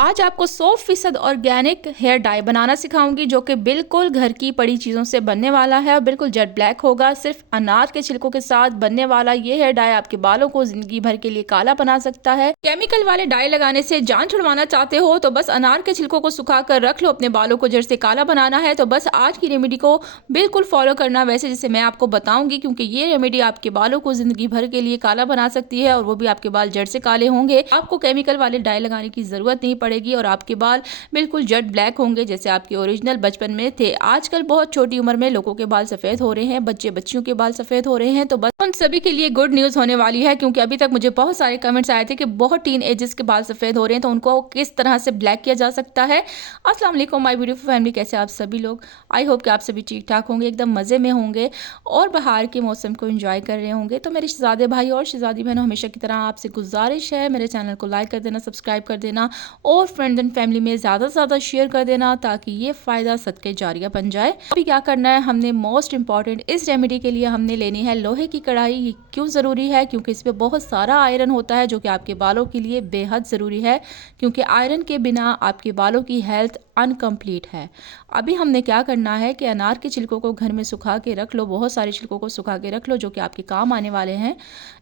आज आपको 100% organic hair dye बनाना सिखाऊंगी जो कि बिल्कुल घर की पड़ी चीज़ों से बनने वाला है और बिल्कुल जेट ब्लैक होगा। सिर्फ अनार के छिलकों के साथ बनने वाला ये हेयर डाई आपके बालों को जिंदगी भर के लिए काला बना सकता है। केमिकल वाले डाई लगाने से जान छुड़वाना चाहते हो तो बस अनार के छिलकों को सुखा कर रख लो। अपने बालों को जड़ से काला बनाना है तो बस आज की रेमेडी को बिल्कुल फॉलो करना वैसे जैसे मैं आपको बताऊंगी, क्योंकि ये रेमेडी आपके बालों को जिंदगी भर के लिए काला बना सकती है और वो भी आपके बाल जड़ से काले होंगे। आपको केमिकल वाले डाई लगाने की जरूरत नहीं पड़ेगी और आपके बाल बिल्कुल जेट ब्लैक होंगे जैसे आपके ओरिजिनल बचपन में थे। आजकल बहुत छोटी उम्र में लोगों के बाल सफेद हो रहे हैं, बच्चे बच्चियों के बाल सफेद हो रहे हैं। तो बस उन सभी के लिए गुड न्यूज होने वाली है, क्योंकि अभी तक मुझे बहुत सारे कमेंट्स आए थे कि बहुत टीन एजेस के बाल सफेद हो रहे हैं तो उनको किस तरह से ब्लैक किया जा सकता है। अस्सलाम वालेकुम माय ब्यूटीफुल फैमिली, कैसे आप सभी लोग। आई होप कि आप सभी ठीक ठाक होंगे, एकदम मजे में होंगे और बाहर के मौसम को एंजॉय कर रहे होंगे। तो मेरे शहजादे भाई और शहजादी बहनों, हमेशा की तरह आपसे गुजारिश है मेरे चैनल को लाइक कर देना, सब्सक्राइब कर देना और फ्रेंड एंड फैमिली में ज़्यादा से ज़्यादा शेयर कर देना ताकि ये फ़ायदा सदके जारिया बन जाए। अभी क्या करना है, हमने मोस्ट इंपॉर्टेंट इस रेमेडी के लिए हमने लेनी है लोहे की कढ़ाई। ये क्यों ज़रूरी है? क्योंकि इसमें बहुत सारा आयरन होता है जो कि आपके बालों के लिए बेहद ज़रूरी है, क्योंकि आयरन के बिना आपके बालों की हेल्थ अनकम्प्लीट है। अभी हमने क्या करना है कि अनार के छिलकों को घर में सुखा के रख लो, बहुत सारे छिलकों को सुखा के रख लो जो कि आपके काम आने वाले हैं।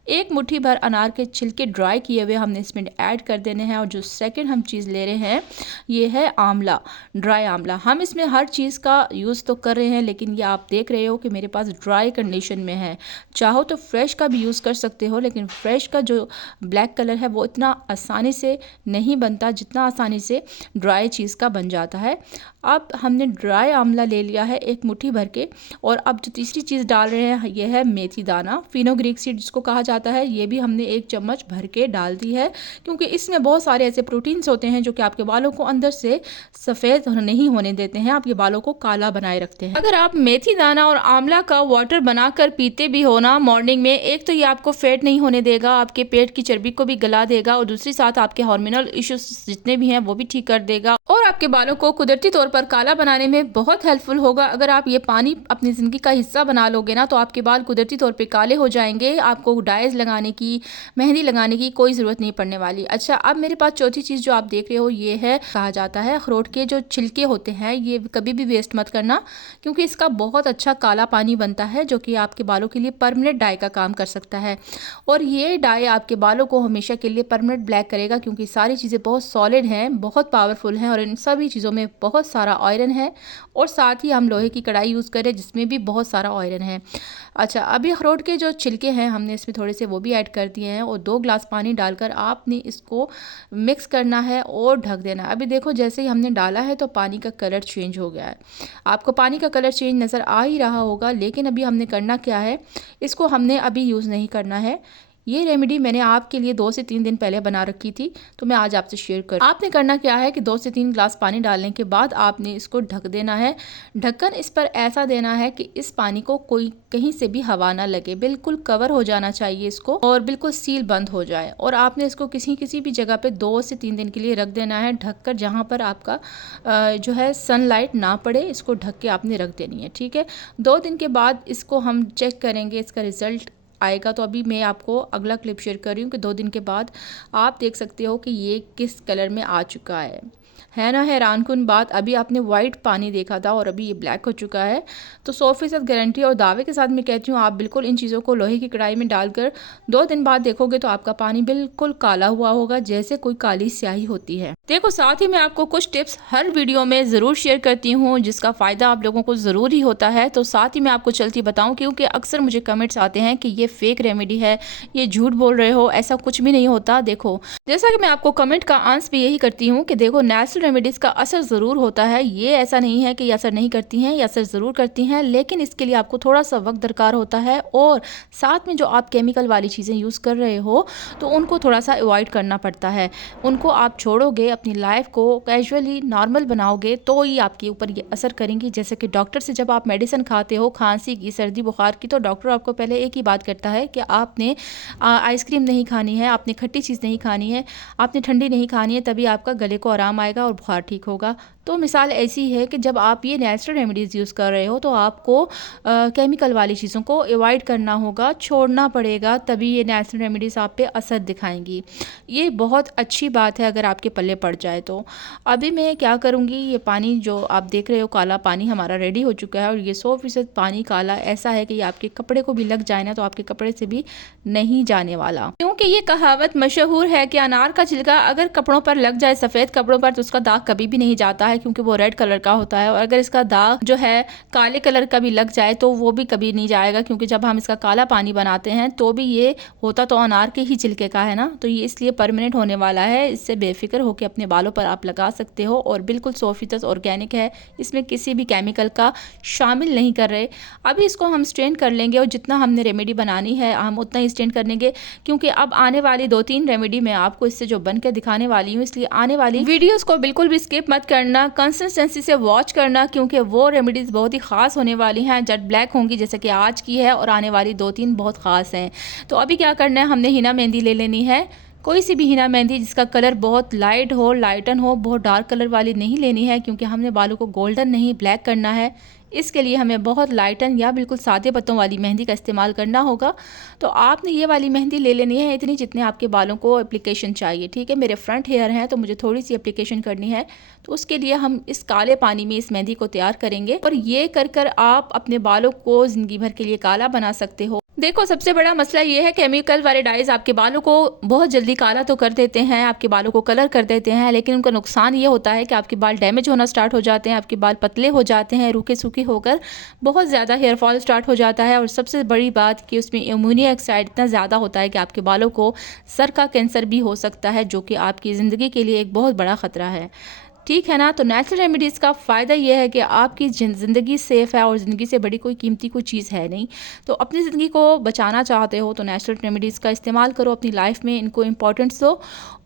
एक मुट्ठी भर अनार के छिलके ड्राई किए हुए हमने इसमें ऐड कर देने हैं। और जो सेकंड हम चीज़ ले रहे हैं ये है आंवला, ड्राई आंवला। हम इसमें हर चीज़ का यूज़ तो कर रहे हैं, लेकिन ये आप देख रहे हो कि मेरे पास ड्राई कंडीशन में है। चाहो तो फ्रेश का भी यूज़ कर सकते हो, लेकिन फ्रेश का जो ब्लैक कलर है वो इतना आसानी से नहीं बनता जितना आसानी से ड्राई चीज़ का बन जाता है। अब हमने ड्राई आंवला ले लिया है एक मुट्ठी भर के। और अब जो तीसरी चीज़ डाल रहे हैं ये है मेथी दाना, फिनोग्रीक सीड जिसको कहा जाता है। ये भी हमने एक चम्मच भर के डाल दी है, क्योंकि इसमें बहुत सारे ऐसे प्रोटीन्स होते हैं जो कि आपके बालों को अंदर से सफ़ेद नहीं होने देते हैं, आपके बालों को काला बनाए रखते हैं। अगर आप मेथी दाना और आंवला का वाटर बनाकर पीते भी हो ना मॉर्निंग में, एक तो ये आपको फैट नहीं होने देगा, आपके पेट की चर्बी को भी गला देगा और दूसरी साथ आपके हार्मोनल इश्यूज जितने भी हैं वो भी ठीक कर देगा और आपके बालों को कुदरती तौर पर काला बनाने में बहुत हेल्पफुल होगा। अगर आप ये पानी अपनी ज़िंदगी का हिस्सा बना लोगे ना तो आपके बाल कुदरती तौर पे काले हो जाएंगे, आपको डाइज लगाने की, मेहंदी लगाने की कोई ज़रूरत नहीं पड़ने वाली। अच्छा, अब मेरे पास चौथी चीज़ जो आप देख रहे हो ये है, कहा जाता है अखरोट के जो छिलके होते हैं ये कभी भी वेस्ट मत करना, क्योंकि इसका बहुत अच्छा काला पानी बनता है जो कि आपके बालों के लिए परमानेंट डाई का काम कर सकता है। और ये डाई आपके बालों को हमेशा के लिए परमानेंट ब्लैक करेगा, क्योंकि सारी चीज़ें बहुत सॉलिड हैं, बहुत पावरफुल हैं और इन सभी चीज़ों में बहुत सारा आयरन है। और साथ ही हम लोहे की कढ़ाई यूज़ करें जिसमें भी बहुत सारा आयरन है। अच्छा, अभी अखरोट के जो छिलके हैं हमने इसमें थोड़े से वो भी ऐड कर दिए हैं और 2 ग्लास पानी डालकर आपने इसको मिक्स करना है और ढक देना है। अभी देखो जैसे ही हमने डाला है तो पानी का कलर चेंज हो गया है, आपको पानी का कलर चेंज नज़र आ ही रहा होगा। लेकिन अभी हमने करना क्या है, इसको हमने अभी यूज़ नहीं करना है। ये रेमेडी मैंने आपके लिए 2 से 3 दिन पहले बना रखी थी तो मैं आज आपसे शेयर कर। आपने करना क्या है कि 2 से 3 ग्लास पानी डालने के बाद आपने इसको ढक देना है। ढक्कन इस पर ऐसा देना है कि इस पानी को कोई कहीं से भी हवा ना लगे, बिल्कुल कवर हो जाना चाहिए इसको और बिल्कुल सील बंद हो जाए। और आपने इसको किसी भी जगह पे 2 से 3 दिन के लिए रख देना है ढककर, जहाँ पर आपका जो है सनलाइट ना पड़े, इसको ढक के आपने रख देनी है। ठीक है, 2 दिन के बाद इसको हम चेक करेंगे, इसका रिजल्ट आएगा। तो अभी मैं आपको अगला क्लिप शेयर कर रही हूँ कि 2 दिन के बाद आप देख सकते हो कि ये किस कलर में आ चुका है ना हैरानकुन बात। अभी आपने वाइट पानी देखा था और अभी ये ब्लैक हो चुका है। तो 100% गारंटी और दावे के साथ मैं कहती हूँ आप बिल्कुल इन चीज़ों को लोहे की कढ़ाई में डालकर 2 दिन बाद देखोगे तो आपका पानी बिल्कुल काला हुआ होगा, जैसे कोई काली स्याही होती है। देखो, साथ ही मैं आपको कुछ टिप्स हर वीडियो में ज़रूर शेयर करती हूँ जिसका फ़ायदा आप लोगों को ज़रूर ही होता है। तो साथ ही मैं आपको चलती बताऊँ, क्योंकि अक्सर मुझे कमेंट्स आते हैं कि ये फेक रेमेडी है, ये झूठ बोल रहे हो, ऐसा कुछ भी नहीं होता। देखो, जैसा कि मैं आपको कमेंट का आंसर भी यही करती हूँ कि देखो, नेचुरल रेमेडीज़ का असर ज़रूर होता है, ये ऐसा नहीं है कि ये असर नहीं करती हैं, ये असर ज़रूर करती हैं, लेकिन इसके लिए आपको थोड़ा सा वक्त दरकार होता है। और साथ में जो आप केमिकल वाली चीज़ें यूज़ कर रहे हो तो उनको थोड़ा सा अवॉइड करना पड़ता है। उनको आप छोड़ोगे, अपनी लाइफ को कैजुअली नॉर्मल बनाओगे तो ही आपके ऊपर ये असर करेंगी। जैसे कि डॉक्टर से जब आप मेडिसिन खाते हो खांसी की, सर्दी बुखार की, तो डॉक्टर आपको पहले एक ही बात करता है कि आपने आइसक्रीम नहीं खानी है, आपने खट्टी चीज़ नहीं खानी है, आपने ठंडी नहीं खानी है, तभी आपका गले को आराम आएगा और बुखार ठीक होगा। तो मिसाल ऐसी है कि जब आप ये नेचुरल रेमेडीज़ यूज़ कर रहे हो तो आपको केमिकल वाली चीज़ों को अवॉइड करना होगा, छोड़ना पड़ेगा, तभी ये नेचुरल रेमेडीज़ आप पे असर दिखाएंगी। ये बहुत अच्छी बात है अगर आपके पल्ले पड़ जाए तो। अभी मैं क्या करूँगी, ये पानी जो आप देख रहे हो काला पानी हमारा रेडी हो चुका है और ये 100% पानी काला ऐसा है कि ये आपके कपड़े को भी लग जाए ना तो आपके कपड़े से भी नहीं जाने वाला, क्योंकि ये कहावत मशहूर है कि अनार का छिलका अगर कपड़ों पर लग जाए, सफ़ेद कपड़ों पर, तो उसका दाग कभी भी नहीं जाता है क्योंकि वो रेड कलर का होता है। और अगर इसका दाग जो है काले कलर का भी लग जाए तो वो भी कभी नहीं जाएगा, क्योंकि जब हम इसका काला पानी बनाते हैं तो भी ये होता तो अनार के ही छिलके का है ना, तो ये इसलिए परमानेंट होने वाला है। इससे बेफिक्र होकर अपने बालों पर आप लगा सकते हो और बिल्कुल 100% ऑर्गेनिक है, इसमें किसी भी केमिकल का शामिल नहीं कर रहे। अभी इसको हम स्ट्रेन कर लेंगे और जितना हमने रेमेडी बनानी है हम उतना ही स्ट्रेन कर लेंगे, क्योंकि अब आने वाली 2-3 रेमेडी मैं आपको इससे जो बन के दिखाने वाली हूँ, इसलिए आने वाली वीडियोस को बिल्कुल भी स्किप मत करना, कंसिस्टेंसी से वॉच करना, क्योंकि वो रेमेडीज़ बहुत ही ख़ास होने वाली हैं, जेट ब्लैक होंगी जैसे कि आज की है और आने वाली 2-3 बहुत ख़ास हैं। तो अभी क्या करना है, हमने हिना मेहंदी ले लेनी है, कोई सी भी हिना मेहंदी जिसका कलर बहुत लाइट हो, लाइटन हो, बहुत डार्क कलर वाली नहीं लेनी है, क्योंकि हमने बालों को गोल्डन नहीं ब्लैक करना है। इसके लिए हमें बहुत लाइटन या बिल्कुल सादे पत्तों वाली मेहंदी का इस्तेमाल करना होगा। तो आपने ये वाली मेहंदी ले लेनी है इतनी जितने आपके बालों को एप्लीकेशन चाहिए, ठीक है। मेरे फ्रंट हेयर हैं तो मुझे थोड़ी सी एप्लीकेशन करनी है, तो उसके लिए हम इस काले पानी में इस मेहंदी को तैयार करेंगे और ये कर आप अपने बालों को ज़िंदगी भर के लिए काला बना सकते हो। देखो, सबसे बड़ा मसला ये है केमिकल वाले डाइज आपके बालों को बहुत जल्दी काला तो कर देते हैं, आपके बालों को कलर कर देते हैं, लेकिन उनका नुकसान ये होता है कि आपके बाल डैमेज होना स्टार्ट हो जाते हैं, आपके बाल पतले हो जाते हैं, रूखे सूखे होकर बहुत ज़्यादा हेयर फॉल स्टार्ट हो जाता है। और सबसे बड़ी बात कि उसमें अमोनिया ऑक्साइड इतना ज़्यादा होता है कि आपके बालों को सर का कैंसर भी हो सकता है, जो कि आपकी ज़िंदगी के लिए एक बहुत बड़ा ख़तरा है, ठीक है ना। तो नेचुरल रेमेडीज़ का फ़ायदा ये है कि आपकी ज़िंदगी सेफ़ है और ज़िंदगी से बड़ी कोई कीमती कोई चीज़ है नहीं। तो अपनी ज़िंदगी को बचाना चाहते हो तो नेचुरल रेमेडीज़ का इस्तेमाल करो, अपनी लाइफ में इनको इम्पोर्टेंस दो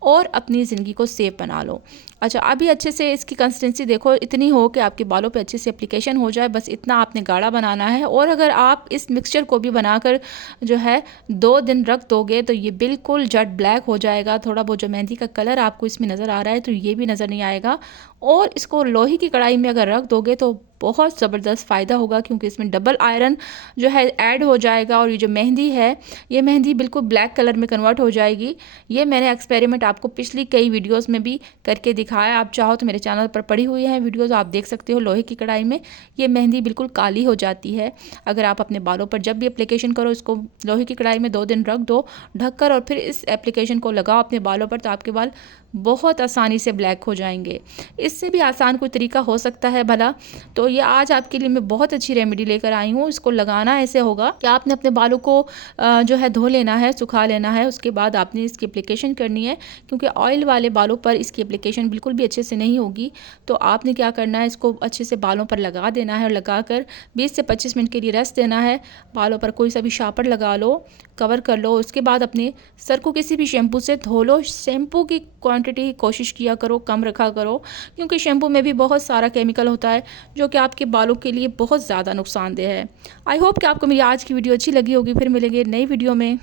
और अपनी ज़िंदगी को सेफ बना लो। अच्छा, अभी अच्छे से इसकी कंसिस्टेंसी देखो, इतनी हो कि आपके बालों पे अच्छे से एप्लीकेशन हो जाए, बस इतना आपने गाढ़ा बनाना है। और अगर आप इस मिक्सचर को भी बनाकर जो है 2 दिन रख दोगे तो ये बिल्कुल जेट ब्लैक हो जाएगा। थोड़ा बहुत जो मेहंदी का कलर आपको इसमें नज़र आ रहा है तो ये भी नज़र नहीं आएगा। और इसको लोहे की कढ़ाई में अगर रख दोगे तो बहुत ज़बरदस्त फ़ायदा होगा, क्योंकि इसमें डबल आयरन जो है ऐड हो जाएगा और ये जो मेहंदी है ये मेहंदी बिल्कुल ब्लैक कलर में कन्वर्ट हो जाएगी। ये मैंने एक्सपेरिमेंट आपको पिछली कई वीडियोस में भी करके दिखाया, आप चाहो तो मेरे चैनल पर पड़ी हुई है वीडियोस, आप देख सकते हो। लोहे की कढ़ाई में ये मेहंदी बिल्कुल काली हो जाती है। अगर आप अपने बालों पर जब भी एप्लीकेशन करो, इसको लोहे की कढ़ाई में 2 दिन रख दो ढककर और फिर इस एप्लीकेशन को लगाओ अपने बालों पर, तो आपके बाल बहुत आसानी से ब्लैक हो जाएंगे। इससे भी आसान कोई तरीका हो सकता है भला? तो ये आज आपके लिए मैं बहुत अच्छी रेमेडी लेकर आई हूँ। इसको लगाना ऐसे होगा कि आपने अपने बालों को जो है धो लेना है, सुखा लेना है, उसके बाद आपने इसकी एप्लीकेशन करनी है, क्योंकि ऑयल वाले बालों पर इसकी एप्लीकेशन बिल्कुल भी अच्छे से नहीं होगी। तो आपने क्या करना है, इसको अच्छे से बालों पर लगा देना है और लगा कर 20 से 25 मिनट के लिए रेस्ट देना है। बालों पर कोई सा भी शापर लगा लो, कवर कर लो। उसके बाद अपने सर को किसी भी शैम्पू से धो लो। शैम्पू की क्वांटिटी कोशिश किया करो कम रखा करो, क्योंकि शैम्पू में भी बहुत सारा केमिकल होता है जो कि आपके बालों के लिए बहुत ज़्यादा नुकसानदेह है। आई होप कि आपको मेरी आज की वीडियो अच्छी लगी होगी। फिर मिलेंगे नई वीडियो में।